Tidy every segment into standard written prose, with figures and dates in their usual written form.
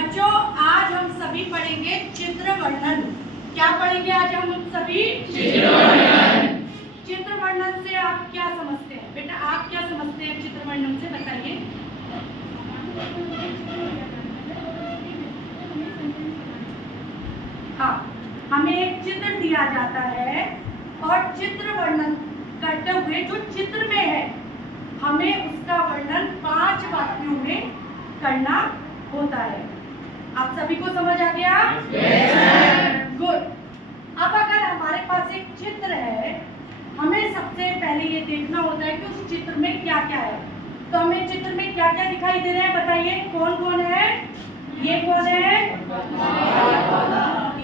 बच्चों आज हम सभी पढ़ेंगे चित्र वर्णन। क्या पढ़ेंगे आज हम सभी? चित्र वर्णन। चित्र वर्णन से आप क्या समझते हैं बेटा? आप क्या समझते हैं चित्र वर्णन से, बताइए। हाँ, हमें एक चित्र दिया जाता है और चित्र वर्णन करते हुए जो चित्र में है हमें उसका वर्णन 5 वाक्यों में करना होता है। आप सभी को समझ आ गया? गुड। अब अगर हमारे पास एक चित्र है, हमें सबसे पहले ये देखना होता है कि उस चित्र में क्या क्या है। तो हमें चित्र में क्या क्या दिखाई दे रहे हैं, बताइए। कौन कौन है? ये कौन है?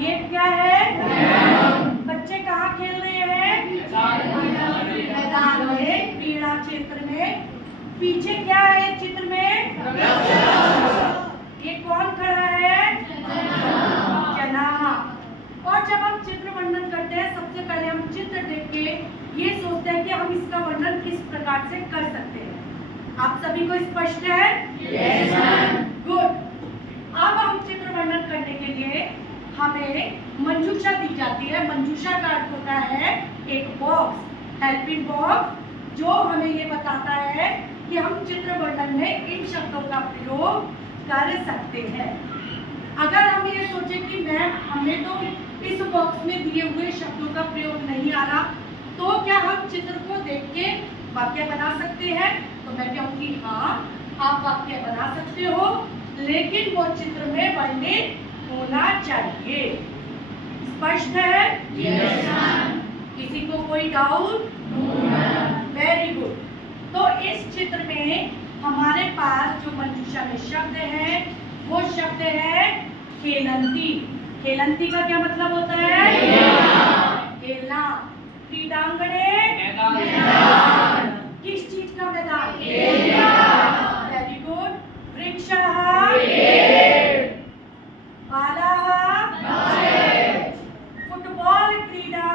ये क्या है? बच्चे कहाँ खेल रहे हैं? मैदान में, क्रीड़ा क्षेत्र में। पीछे क्या है चित्र में? ये कौन खड़ा है? जना। और जब हम चित्र वर्णन करते हैं सबसे पहले हम चित्र देख के ये सोचते हैं कि हम इसका वर्णन किस प्रकार से कर सकते हैं। आप सभी को स्पष्ट है? Yes ma'am. गुड। अब हम चित्र वर्णन करने के लिए हमें मंजूषा दी जाती है। मंजूषा का अर्थ होता है एक बॉक्स, हेल्पिंग बॉक्स, जो हमें ये बताता है कि हम चित्र वर्णन में इन शब्दों का प्रयोग कर सकते हैं। अगर हम ये सोचें कि मैम हमें तो इस बॉक्स में दिए हुए शब्दों का प्रयोग नहीं आ रहा, तो क्या हम चित्र को देख के वाक्य बना सकते हैं? तो मैं कहूँगी हाँ, आप वाक्य बना सकते हो, लेकिन वो चित्र में वर्णित होना चाहिए। स्पष्ट है? Yes ma'am. किसी को कोई डाउट? Very good. तो इस चित्र में हमारे पास जो मंजूषा में शब्द है वो शब्द है खेलंती। खेलंती का क्या मतलब होता है? खेलना। क्रीडांगणे, किस चीज का मैदान? Very good. वृक्षः, बालाः, फुटबॉल क्रीडा,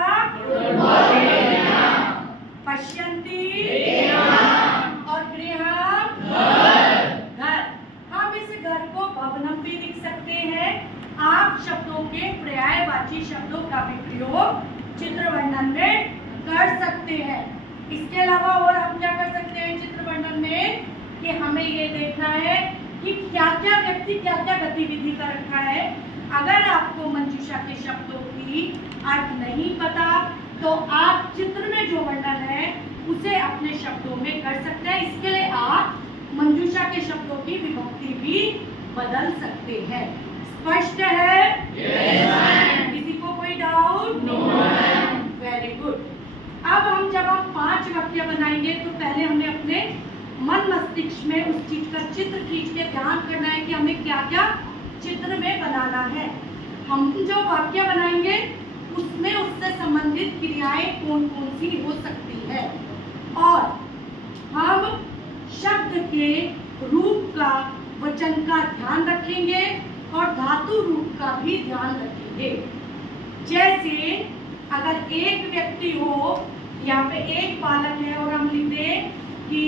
पश्यन्ति, और गृहम्, घर। हम इस घर को भवनम भी लिख सकते हैं। आप शब्दों के पर्यायवाची शब्दों का भी प्रयोग चित्र वर्णन में कर सकते हैं। इसके अलावा और हम क्या कर सकते हैं चित्र वर्णन में कि हमें ये देखना है कि क्या क्या व्यक्ति क्या क्या गतिविधि कर रखा है। अगर आपको मंजूषा के शब्दों की अर्थ नहीं पता तो आप चित्र में जो वर्णन है उसे अपने शब्दों में कर सकते हैं। इसके लिए आप मंजूषा के शब्दों की विभक्ति भी बदल सकते हैं। स्पष्ट है? yes, किसी को कोई डाउट? नो। Very good. अब जब हम 5 वाक्य बनाएंगे तो पहले हमें अपने मन मस्तिष्क में उस चीज का चित्र खींच के ध्यान करना है कि हमें क्या क्या चित्र में बनाना है। हम जो वाक्य बनाएंगे उसमें उससे संबंधित क्रियाएं कौन कौन सी हो सकती है, और हम शब्द के रूप का, वचन का ध्यान रखेंगे और धातु रूप का भी ध्यान रखेंगे। जैसे अगर एक व्यक्ति हो, यहाँ पे एक बालक है और हम लिख दें कि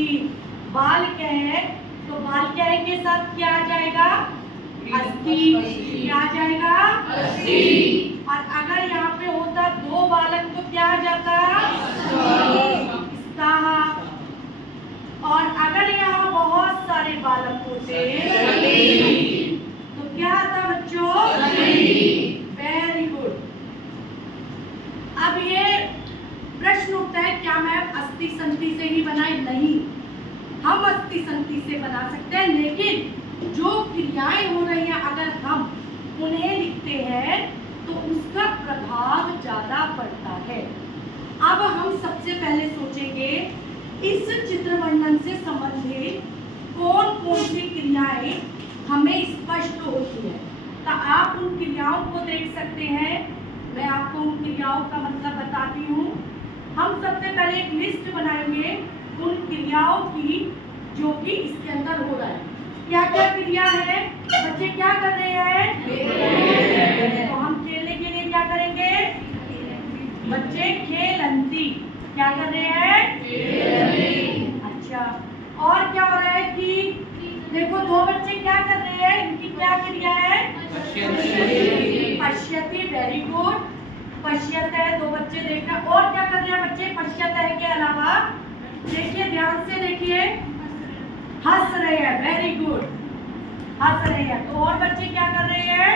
बाल क्या है, तो बाल क्या है के साथ क्या आ जाएगा? अस्थि। क्या आ जाएगा? अस्थि। और अगर यहाँ पे होता 2 बालक तो क्या आ जाता? स्तः। और अगर यहाँ बहुत सारे बालक होते तो क्या आता बच्चों? Very good. अब ये प्रश्न उठता है क्या मैम अस्थि संति से ही बनाए? नहीं, हम अस्थि संति से बना सकते हैं, लेकिन जो क्रियाएं हो रही हैं अगर हम उन्हें लिखते हैं तो उसका प्रभाव ज्यादा पड़ता है। अब हम सबसे पहले सोचेंगे इस चित्र वर्णन से संबंधित कौन कौन सी क्रियाएं हमें स्पष्ट होती है। तो आप उन क्रियाओं को देख सकते हैं। मैं आपको उन क्रियाओं का मतलब बताती हूँ। हम सबसे पहले एक लिस्ट बनाएंगे उन क्रियाओं की जो कि इसके अंदर हो रहा है। क्या क्या क्रिया है? बच्चे क्या कर रहे हैं? तो हम खेलने के लिए क्या करेंगे? बच्चे खेलंती। क्या कर रहे हैं? अच्छा। और क्या हो रहा है कि देखो 2 बच्चे क्या कर रहे हैं, इनकी क्या क्रिया है? पश्यति, वेरी गुड। पश्यत है, दो बच्चे देख रहे हैं। और क्या कर रहे हैं बच्चे पश्यत है के अलावा? देखिए ध्यान से देखिए, हंस रहे हैं, वेरी गुड, हंस रहे हैं। तो और बच्चे क्या कर रहे हैं?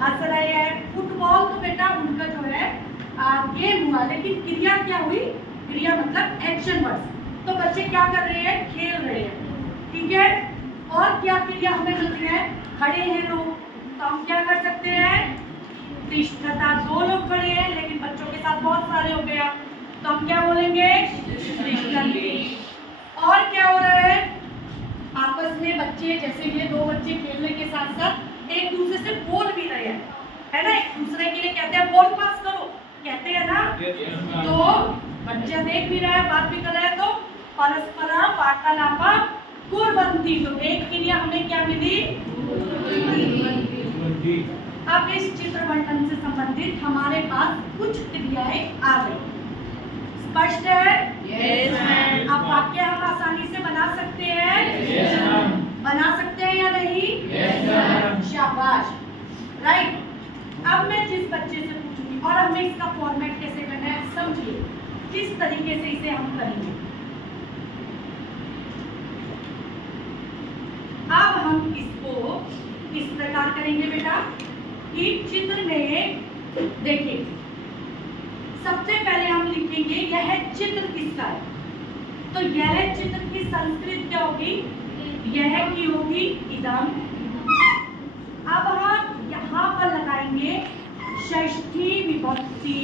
हंस रहे हैं। फुटबॉल तो बेटा उनका जो है गेम हुआ, लेकिन क्रिया क्या हुई? क्रिया मतलब एक्शन वर्ड्स। तो बच्चे क्या कर रहे हैं? खेल रहे हैं, ठीक है। और क्या क्रिया हमें मिलती है? खड़े हैं लोग, तो हम क्या कर सकते हैं? तिष्ठता, दो लोग खड़े हैं लेकिन बच्चों के साथ बहुत सारे हो गया, तो हम क्या बोलेंगे? तिष्ठन्ति। और क्या हो रहा है? आपस में बच्चे, जैसे ये दो बच्चे खेलने के साथ साथ एक दूसरे से बोल भी रहे हैं, है ना। एक दूसरे के लिए कहते हैं बॉल पास करो, कहते हैं ना। तो बच्चा देख भी रहा है, बात भी कर रहा है, तो परस्पर वार्तालाप कुर्वन्ति। तो एक क्रिया हमें क्या मिली? अब इस चित्र वर्णन से संबंधित हमारे पास कुछ क्रियाएं आ गई। स्पष्ट है? Yes, ma'am. अब वाक्य हम आसानी से बना सकते हैं? Yes, ma'am. बना सकते हैं या नहीं? Yes, ma'am. शाबाश, राइट। अब मैं जिस बच्चे से पूछूंगी और हमें इसका फॉर्मेट कैसे करना है समझिए, किस तरीके से इसे हम करेंगे। अब हम इसको इस प्रकार करेंगे बेटा कि चित्र में देखिए, सबसे पहले हम लिखेंगे यह चित्र किसका है। तो यह चित्र की संस्कृत क्या होगी? यह की होगी इदम। अब हम यहाँ पर लगाएंगे षष्ठी विभक्ति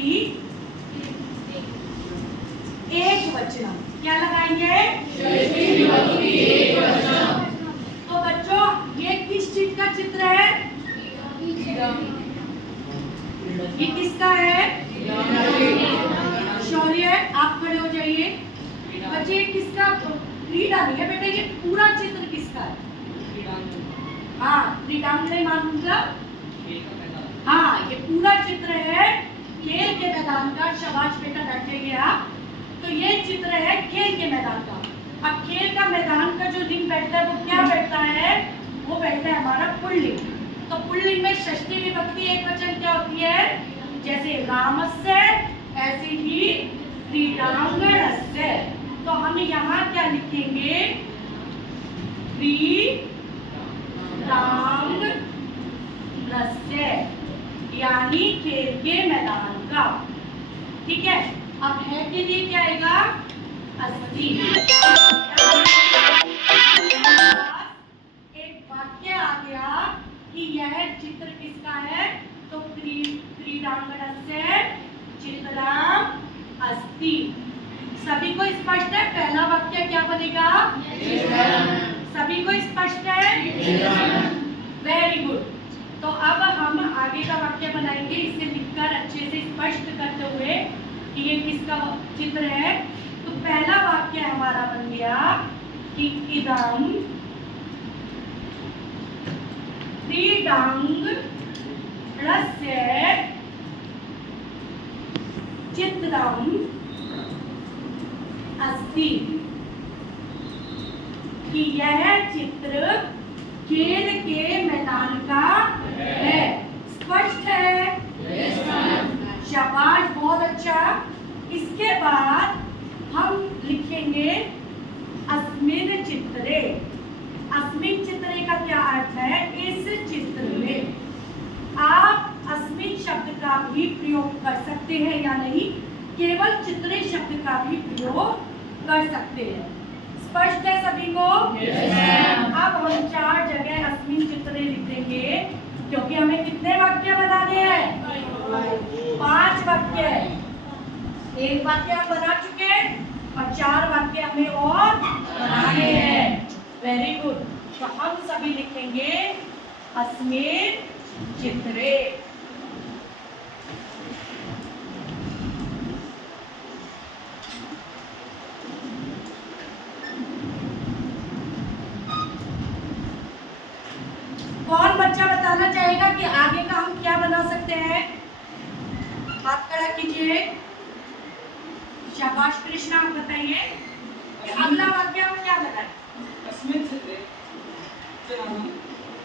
एक वचन। क्या लगाएंगे? षष्ठी विभक्ति एकवचन। तो बच्चों ये किस चीज का चित्र है? ये किसका है? शौर्य, आप खड़े हो जाइए। बच्चे ये किसका? क्रीडा नहीं है बेटा, ये पूरा चित्र किसका है? हाँ, क्रीडांगने मतलब हाँ, ये पूरा चित्र है खेल के मैदान का। शाबाश बेटा, बैठ जाइए आप। तो ये चित्र है खेल के मैदान का। अब खेल का मैदान का जो लिंग बैठता है वो क्या बैठता है? वो बैठता है हमारा पुल्लिंग। तो पुल्लिंग में षष्ठी विभक्ति एकवचन क्या होती है? जैसे रामस्य, ऐसे ही क्रीडांगणस्य। तो हम यहाँ क्या लिखेंगे? क्रीडांगणस्य, यानी खेल के मैदान का, ठीक है। अब है के लिए क्या आएगा? अस्ति। एक वाक्य आ गया कि यह चित्र किसका है? तो क्रीडांगणस्य चित्रम अस्ति। सभी को स्पष्ट है? पहला वाक्य क्या बनेगा? सभी को स्पष्ट है? Very good. तो अब हम आगे का वाक्य बनाएंगे, इसे लिखकर अच्छे से स्पष्ट करते हुए कि ये किसका चित्र है। तो पहला वाक्य हमारा बन गया कि इदम क्रीडांगणस्य चित्रम अस्ति, कि यह चित्र खेल के मैदान का है। स्पष्ट है? शाबाश, बहुत अच्छा। इसके बाद हम लिखेंगे अस्मिन् चित्रे। अस्मिन् चित्रे का क्या अर्थ है? इस चित्र में। आप अस्मिन् शब्द का भी प्रयोग कर सकते हैं या नहीं, केवल चित्रे शब्द का भी प्रयोग कर सकते हैं। स्पष्ट है सभी को? अब हम 4 जगह अस्मिन् चित्रे लिख देंगे, क्योंकि हमें कितने वाक्य बनाने हैं? 5 वाक्य। एक वाक्य हम बना चुके हैं और 4 वाक्य हमें और बनाने हैं। Very good. तो हम सभी लिखेंगे अस्मिन् चित्रे। कौन बच्चा बताना चाहेगा कि आगे का हम क्या बना सकते हैं? हाथ खड़ा कीजिए। शाबाश कृष्णा, आप बताइए अगला वाक्य हम क्या बनाएं? अस्मिन् चित्रे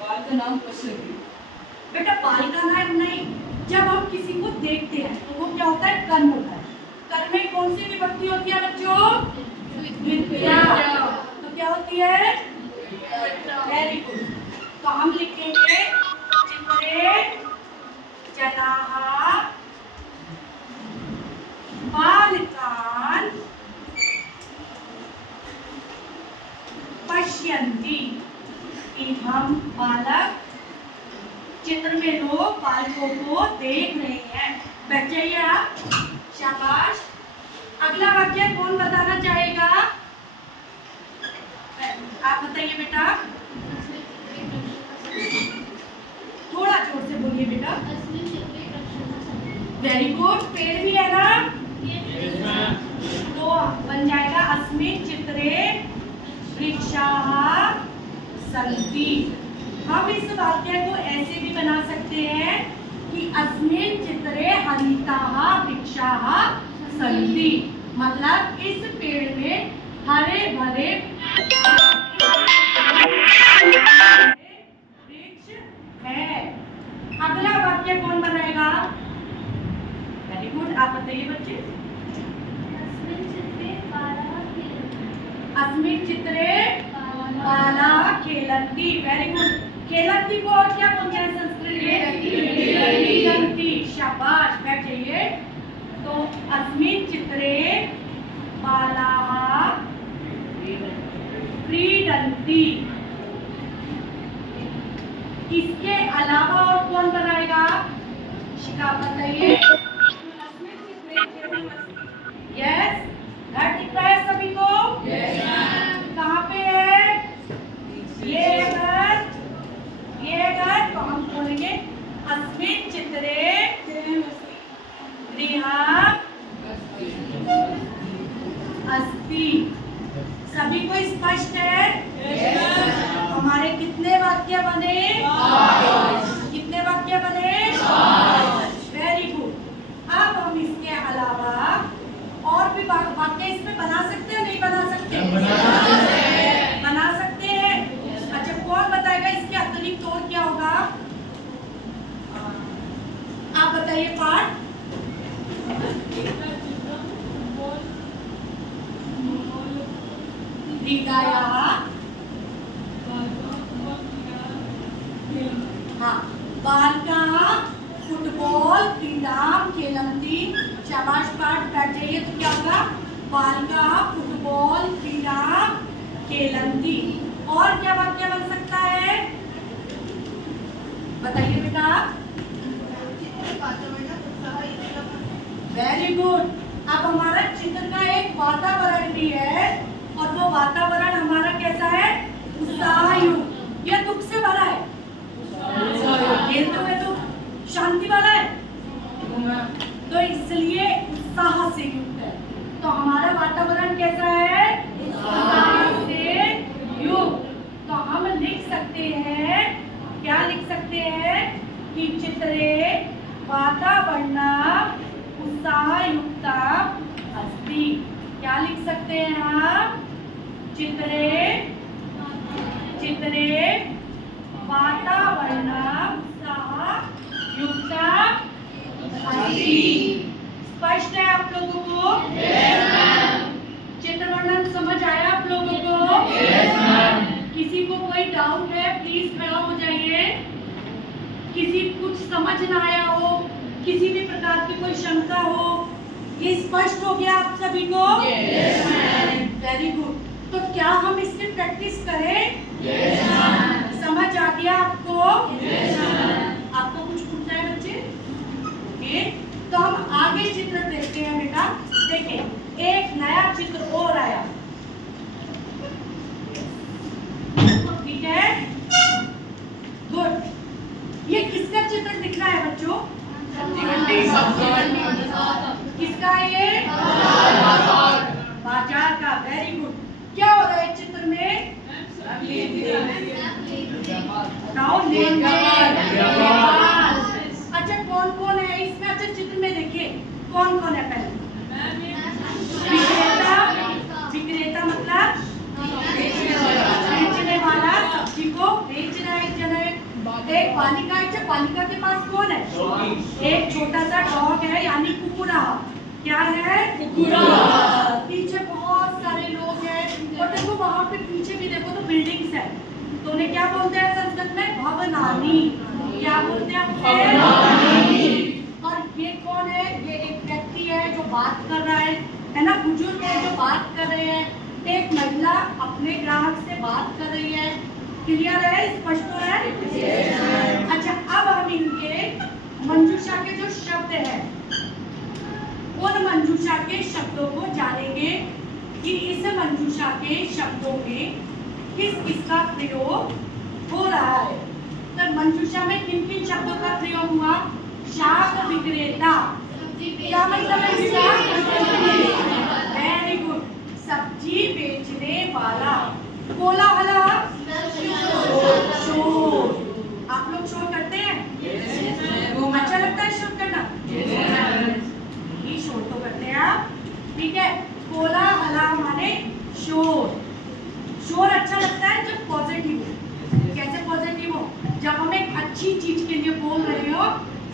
बाल का नाम पश्यति। बेटा बाल का नाम नहीं, जब हम किसी को देखते हैं तो वो क्या होता है, कर्म होता है। कर्म में कौन सी विभक्ति होती है बच्चों, द्वितीया। तो क्या होती है, वेरी गुड। तो हम लिखेंगे चित्रे जनाः बालकान पश्यन्ति, कि हम बालक चित्र में लोग बालकों को देख रहे हैं। बैठ जाइए आप, शाबाश। अगला वाक्य कौन बताना चाहेगा, आप बताइए बेटा, थोड़ा जोर से बोलिए बेटा। वेरी गुड, पेड़ भी है ना, तो बन जाएगा अस्मिन् चित्रे वृक्षाः सन्ति। हम इस वाक्य को ऐसे भी बना सकते हैं कि अस्मिन् चित्रे हरिताः वृक्षाः सन्ति, मतलब इस पेड़ में हरे भरे वृक्ष है। अगला वाक्य कौन बनाएगा, वेरी गुड, आप बताइए बच्चे। अस्मिन् चित्रे बालाः खेलन्ति, वेरी गुड। खेलन्ति को और क्या बोलते हैं संस्कृत में, क्रीडन्ति। शाबाश, बैठ जाइए। तो अस्मिन् चित्रे बालाः क्रीडन्ति। इसके अलावा और कौन बनाएगा, शिखा बताइए। यस, घर दिख रहा है सभी को, कहाँ पे है, ये घर, ये घर। तो हम बोलेंगे अस्मिन् चित्रे गृहम् अस्ति। सभी को स्पष्ट है, हमारे कितने वाक्य बने, कितने वाक्य बने, वेरी गुड। अब हम इसके अलावा और भी वाक्य इसमें बना सकते हैं, नहीं बना सकते, बना सकते हैं। अच्छा, कौन बताएगा इसके अतिरिक्त और क्या होगा, आप बताइए पाठ। क्रीडायाः, हाँ, बालकाः फुटबॉल क्रीडां खेलन्ति। शाबाश, पाठ बैठ जाइए। तो क्या होगा, बालकाः फुटबॉल क्रीडां खेलन्ति। और क्या वाक्य बन सकता है, बताइए बेटा। Very good. अब हमारा चित्र का एक वातावरण भी है, और वो वातावरण हमारा कैसा है, उत्साहयुक्त। यह दुख से भरा है, खेलते हुए तो शांति वाला है, तो इसलिए उत्साह से युक्त है। तो हमारा वातावरण कैसा है, उत्साह से युक्त। तो हम लिख सकते हैं, क्या लिख सकते हैं, कि चित्रे वातावरणम् उत्साहयुक्तम् अस्ति। क्या लिख सकते हैं हम, चित्रे वातावरणम् उत्साहयुक्तम् अस्ति। स्पष्ट है आप लोगों को, चित्र वर्णन समझ आया आप लोगों को, किसी को कोई डाउट है प्लीज खड़ा हो जाइए। किसी कुछ समझ ना आया हो, किसी भी प्रकार की कोई शंका हो, ये स्पष्ट हो गया आप सभी को, वेरी गुड। तो क्या हम इसकी प्रैक्टिस करें, समझ आ गया आपको, आपको कुछ पूछना है बच्चे, ओके। तो हम आगे चित्र देखते हैं बेटा। देखिए, एक नया चित्र और आया, ठीक है, गुड। ये किसका चित्र दिख रहा है बच्चों, किसका है ये, बाजार का, वेरी गुड। क्या हो रहा है चित्र में, अच्छा कौन कौन है इसमें, अच्छा चित्र में देखिए कौन कौन है, पहले विक्रेता मतलब बेचने वाला, सब्जी को बेच रहा है एक जन है, एक बालिका है, बालिका के पास कौन है? एक छोटा सा डॉग है यानी कुकुरा। क्या है? कुकुरा। पीछे बहुत सारे लोग हैं और देखो वहां पे पीछे भी देखो तो बिल्डिंग्स है, तो उन्हें क्या बोलते हैं संस्कृत में? भवनानी। क्या बोलते हैं? भवनानी। और ये कौन है? ये एक व्यक्ति है जो बात कर रहा है ना, बुजुर्ग है जो बात कर रहे हैं। एक महिला अपने ग्राहक से बात कर रही है। क्लियर है? स्पष्ट है? अच्छा, अब हम इनके मंजूषा के जो शब्द हैं उन मंजूषा के शब्दों को जानेंगे कि इस मंजूषा के शब्दों में किस किसका प्रयोग हो रहा है। तो मंजूषा में किन किन शब्दों का प्रयोग हुआ? शाक विक्रेता। क्या मतलब है? Very good. सब्जी बेचने वाला। कोलाहला, शोर। आप लोग शोर करते हैं? अच्छा लगता है शोर करना? शोर तो करते हैं आप, ठीक है। कोलाहला माने शोर। शोर अच्छा लगता है जब पॉजिटिव हो। कैसे पॉजिटिव हो? जब हम एक अच्छी चीज के लिए बोल रहे हो,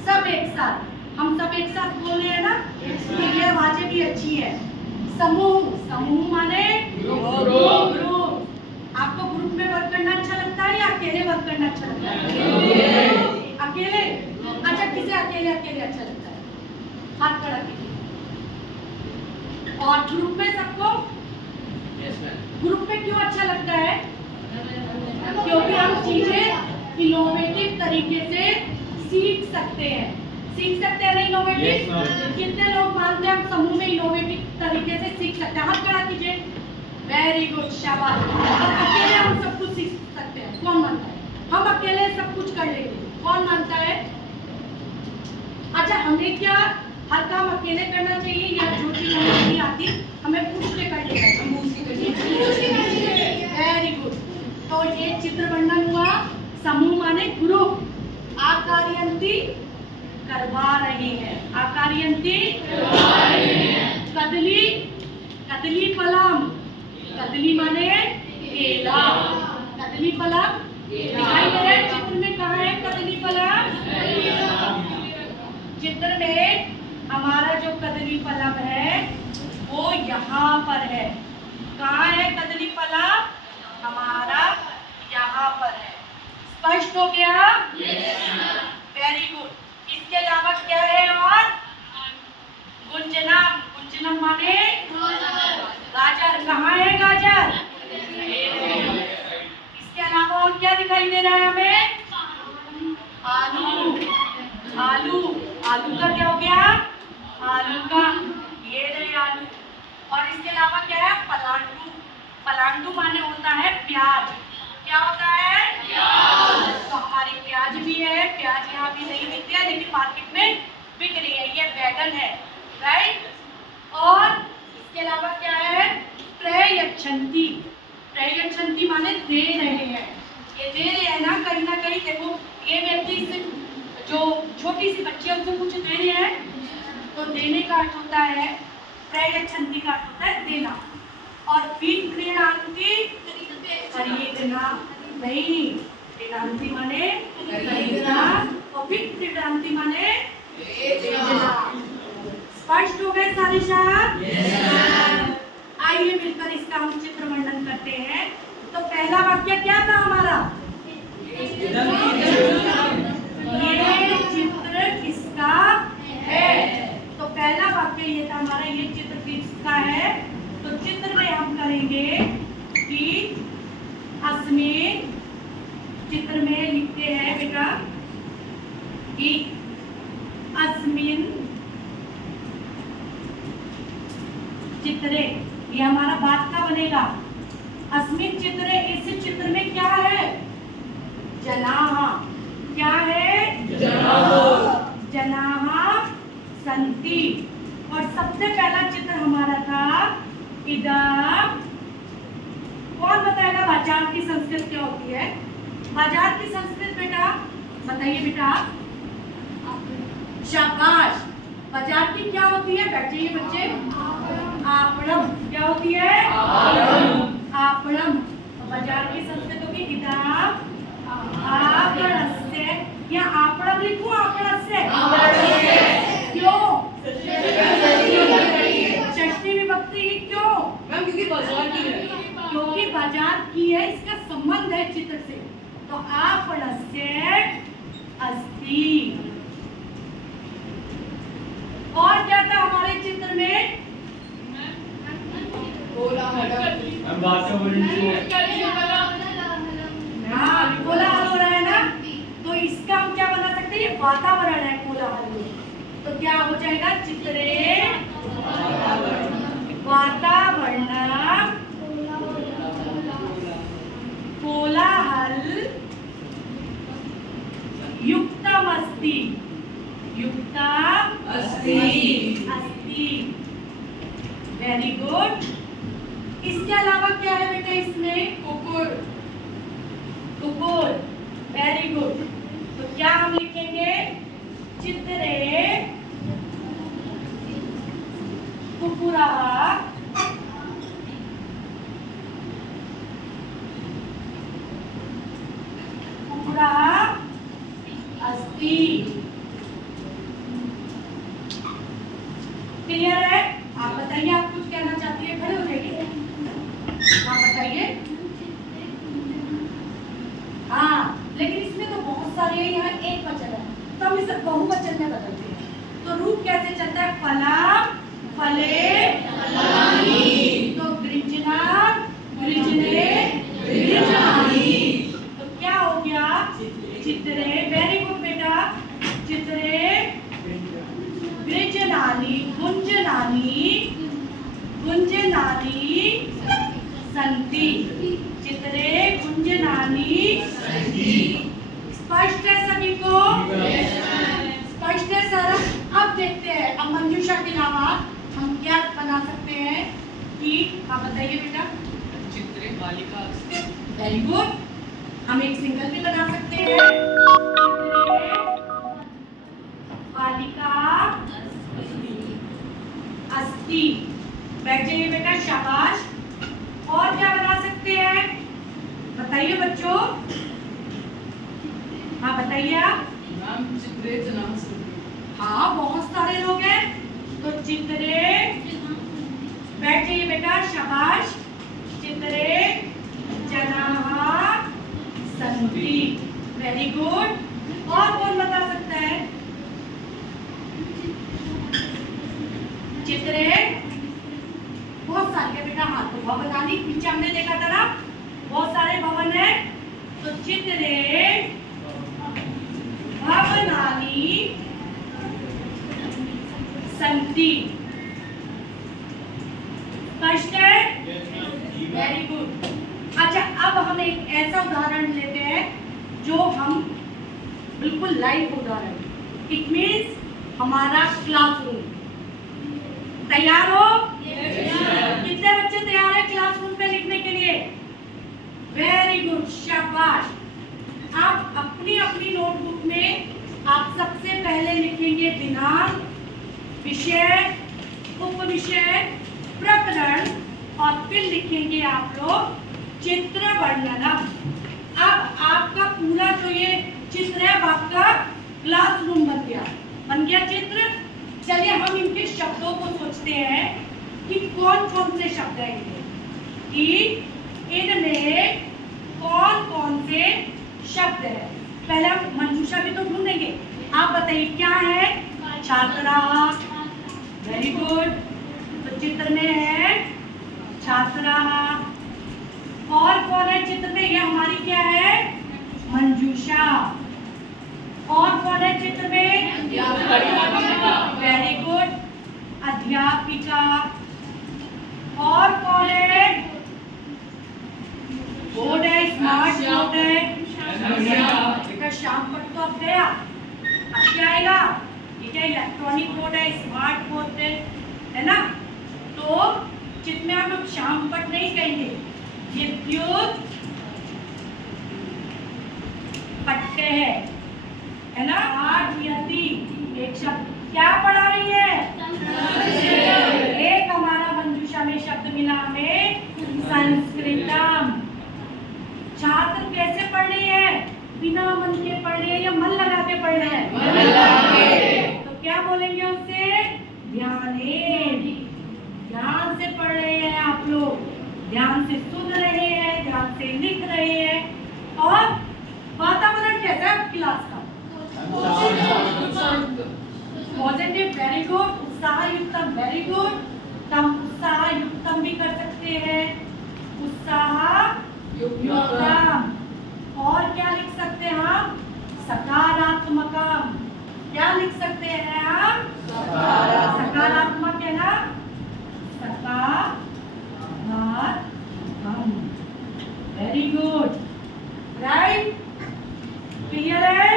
सब एक साथ, हम सब एक साथ बोल रहे हैं ना, इसलिए आवाजें भी अच्छी है। समूह, समूह माने ग्रुप। आपको ग्रुप में वर्क करना अच्छा लगता है या अकेले वर्क करना अच्छा लगता है? अकेले। अच्छा, किसे अकेले अकेले अच्छा लगता है? हाथ खड़ा कीजिए। और ग्रुप में सबको? ग्रुप में क्यों अच्छा लगता है? क्योंकि हम चीजें इनोवेटिव तरीके से सीख सकते हैं। सीख सकते हैं ना इनोवेटिव? कितने लोग मानते हैं हम समूह में इनोवेटिव तरीके से सीख सकते हैं? हाथ खड़ा कीजिए। वेरी गुड, शाबाश। और अकेले हम सब कुछ सीख सकते हैं, कौन मानता है? हम अकेले सब कुछ कर लेंगे, कौन मानता है? अच्छा, हमें क्या हर काम अकेले करना चाहिए या जो चीज हमें नहीं आती हमें पूछ के कर लेना चाहिए? Very good. तो ये चित्र वर्णन हुआ। समूह माने ग्रुप। आकार्यंती करवा रहे हैं। आकार्यंती करवा रहे हैं। कदली, कदली फलम। कदली माने केला। कदली फलम दिखाई दे रहा है चित्र में? कहाँ है कदली फलम? चित्र में हमारा जो कदली फलम है वो यहाँ पर है। कहाँ है कदली फलम? हमारा यहाँ पर है। स्पष्ट हो गया? Very good. इसके अलावा क्या है और? गुंजनम। गुंजनम माने गाजर। कहाँ है गाजर? इसके अलावा और क्या दिखाई दे रहा है हमें? आलू। आलू। आलू का क्या हो गया? आलू का, ये रहे आलू। और इसके अलावा क्या है? पलांडू। पलांडू माने होता है प्याज। क्या होता है? प्याज। तो हमारी प्याज भी है। प्याज यहाँ भी नहीं दिखती है लेकिन मार्केट में बिक रही है। ये बैगन है, राइट। और इसके अलावा क्या है? प्रयच्छन्ति। प्रयच्छन्ति माने दे रहे हैं। ये दे रहे हैं ना कहीं देखो, ये व्यक्ति से जो छोटी सी बच्ची है उसे कुछ दे रहे हैं, तो देने का अर्थ होता है, प्रयच्छन्ति का अर्थ होता है देना। और विक्रीणान्ति खरीदना। नहीं, क्रीणान्ति माने खरीदना और विक्रीणान्ति माने बेचना। स्पष्ट हो गए सारे शब्द? आइए मिलकर इसका हम चित्र वर्णन करते हैं। तो पहला वाक्य क्या था हमारा? ये चित्र किसका है? तो पहला वाक्य ये था हमारा, ये चित्र किसका है? तो चित्र में हम करेंगे कि अस्मिन्, चित्र में लिखते हैं बेटा कि अस्मिन् चित्रे, ये हमारा बात का बनेगा। अस्मिन् चित्रे, इस चित्र में क्या है? जनाः। क्या है? जनाः सन्ति। और सबसे पहला चित्र हमारा था इदं। कौन बताएगा बाजार की संस्कृत क्या होती है? बाजार की संस्कृत बेटा बताइए बेटा। शाबाश। बाजार की क्या होती है? बैठिए बच्चे। आपणम। क्या होती है? आपणम। बाजार की संस्कृत होगी इदं आपणस्य आपणस्य अस्ति। और क्या था हमारे चित्र में? हाँ, कोलाहल हो रहा है ना, तो इसका हम क्या बना सकते हैं? ये वातावरण है कोलाहल। तो क्या हो जाएगा? चित्रे वातावरण कोलाहल युक्तमस्ति। युक्तम अस्ति। Very good. इसके अलावा क्या है बेटा इसमें? कुकुर। Very good. तो क्या हम लिखेंगे? चित्रे कुकुरः अस्ति। क्लियर है? आप बताइए, आप कुछ कहना चाहती है? खड़े हो जाइए, आप बताइए। हाँ, लेकिन इसमें तो बहुत सारे हैं, यहाँ एक वचन है, तो हम इसे बहुवचन में बदलते हैं। तो रूप कैसे चलता है? फलम फले फलानि। तो गृजना गृजने गृजनानि। तो क्या हो गया? चित्रे। वेरी गुड बेटा। चित्रे गृजनानि गुंजनानि सन्ति। चित्रे गुंजनानि सन्ति। स्पष्ट है सभी को? स्पष्ट है सर। अब देखते हैं, अब मंजूषा के अलावा हम क्या बना सकते हैं? कि आप बताइए बेटा। चित्रे बालिका अस्ति। Very good. हम एक सिंगल भी बना सकते हैं। चित्रे बालिका अस्ति। बैठ जाइए बेटा, शाबाश। और क्या बना सकते हैं? बताइए बच्चों। हाँ बताइए आप। मैम चित्रे जनाः सन्ति। हाँ, बहुत सारे लोग हैं, तो चित्रे। बैठ जाइए बेटा, शाबाश। चित्रे जनाः सन्ति। Very good. और कौन बता सकता है? चित्रे बहुत सारे बेटा। हाँ, तो भवनानि पीछे हमने देखा था ना, बहुत सारे भवन है। तो चित्रे भवनानि सन्ति। स्पष्ट है? Very good. अच्छा, अब हम एक ऐसा उदाहरण लेते हैं जो हम बिल्कुल लाइव उदाहरण। इट मीन्स हमारा क्लासरूम। तैयार हो? कितने बच्चे तैयार है क्लासरूम पे लिखने के लिए? वेरी गुड, शाबाश। आप अपनी अपनी नोटबुक में आप सबसे पहले लिखेंगे दिनांक, विषय, उपविषय, प्रकरण, और फिर लिखेंगे आप लोग चित्र वर्णनम। अब आपका पूरा जो ये चित्र है, आपका क्लासरूम बन गया चित्र। चलिए हम इनके शब्दों को सोचते हैं कि कौन कौन से शब्द हैं कि इनमें कौन कौन से शब्द है। पहले हम मंजूषा भी तो ढूंढेंगे। आप बताइए क्या है? छात्रा। Very good. तो चित्र में है छात्रा। और कौन है चित्र में? ये हमारी क्या है? मंजूषा। और कौन है चित्र में? वेरी गुड, अध्यापिका। और कौन है? बोर्ड है, स्मार्ट बोर्ड है। बेटा श्याम पट तो अब गया, अब क्या आएगा? ये क्या इलेक्ट्रॉनिक बोर्ड है, स्मार्ट बोर्ड है ना। तो चित्र में हम श्याम पट नहीं कहेंगे, विद्युत पट्टे है ना। आठयति एक शब्द क्या पढ़ा रही है? एक हमारा मंजूषा में शब्द मिला हमें, संस्कृतम। छात्र कैसे पढ़ रही है? बिना मन के पढ़ रही है या मन लगा के पढ़ रहे हैं? मन लगा के। तो क्या बोलेंगे उससे? ध्यानेन। ध्यान से पढ़ रहे हैं आप लोग, ध्यान से सुन रहे हैं, ध्यान से लिख रहे हैं। और युक्तम। और क्या लिख सकते हैं हम? सकारात्मकम। क्या लिख सकते हैं हम? सकारात्मक है ना? सकारात्मक। वेरी गुड, राइट, क्लियर है?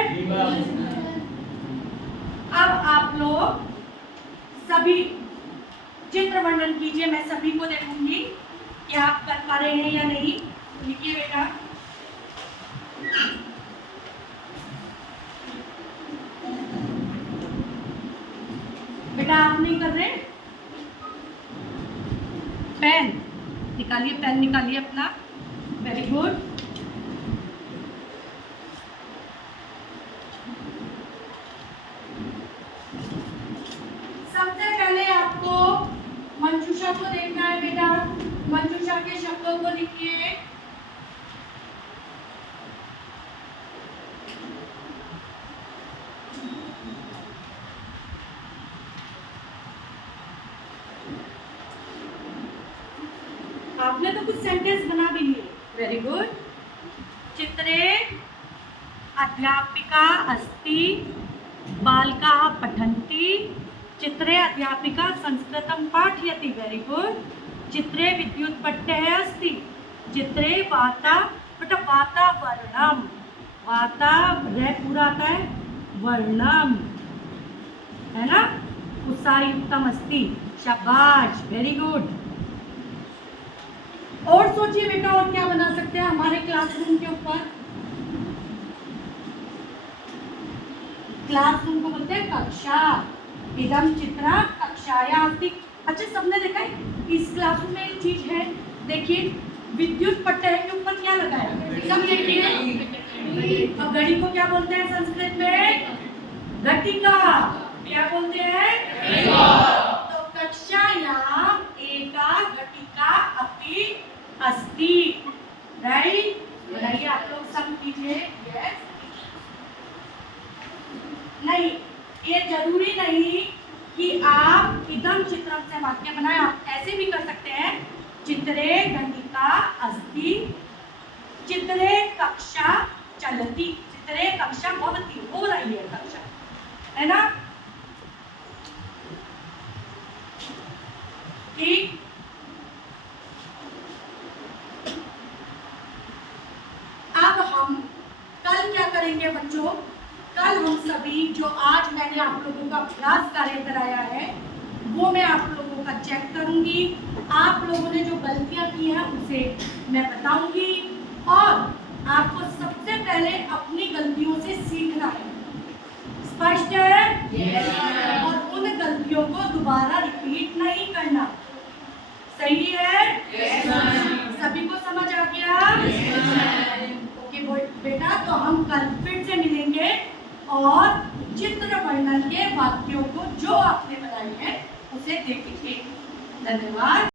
अब आप लोग सभी चित्र वर्णन कीजिए। मैं सभी को देखूंगी कि आप कर पा रहे हैं या नहीं। लिखिए बेटा। बेटा आप नहीं कर रहे? पेन निकालिए, पेन निकालिए अपना। Very good. सबसे पहले आपको मंजूषा को देखना है बेटा। मंजूषा के शब्दों को लिखिए। आपने तो कुछ सेंटेंस बना भी लिए। Very good. चित्रे अध्यापिका अस्ति बालकाः पठन्ति। चित्रे अध्यापिका संस्कृतं पाठयति। Very good. चित्रे विद्युत्पट्टः अस्ति। चित्रे वातावरणम। वाता रे पूरा आता है, वर्णम है ना? उत्साहयुक्तम अस्ति। शाबाश, वेरी गुड। और सोचिए बेटा, और क्या बना सकते हैं हमारे क्लासरूम के ऊपर? क्लासरूम को बोलते हैं कक्षा। इदम चित्र कक्षायाः अस्ति। अच्छा, सबने देखा है इस क्लासरूम में एक चीज है। देखिए, विद्युत पट्टे के ऊपर क्या लगा है? सब देखिए। अब घड़ी को क्या बोलते हैं संस्कृत में? घटिका। क्या बोलते हैं? तो कक्षायाम एका घटिका अपि अस्ति। राइट? बताइए आप लोग सब कीजिए। यस। नहीं, ये जरूरी नहीं कि आप इदम चित्रम से वाक्य बनाएं। आप ऐसे भी कर सकते हैं। चित्रे घटिका अस्ति। चित्रे कक्षा चलती। चित्रे कक्षा भवति, हो रही है कक्षा, है ना? ठीक। अब हम कल क्या करेंगे बच्चों? कल हम सभी जो आज मैंने आप लोगों का अभ्यास कार्य कराया है वो मैं आप लोगों का चेक करूंगी। आप लोगों ने जो गलतियां की हैं उसे मैं बताऊंगी और आपको सबसे पहले अपनी गलतियों से सीखना है। स्पष्ट है? yes, और उन गलतियों को दोबारा रिपीट नहीं करना। सही है? yes, सभी को समझ आ गया? yes, ओके बेटा, तो हम कल फिर से मिलेंगे और चित्र वर्णन के वाक्यों को जो आपने बनाए हैं उसे देखेंगे। धन्यवाद।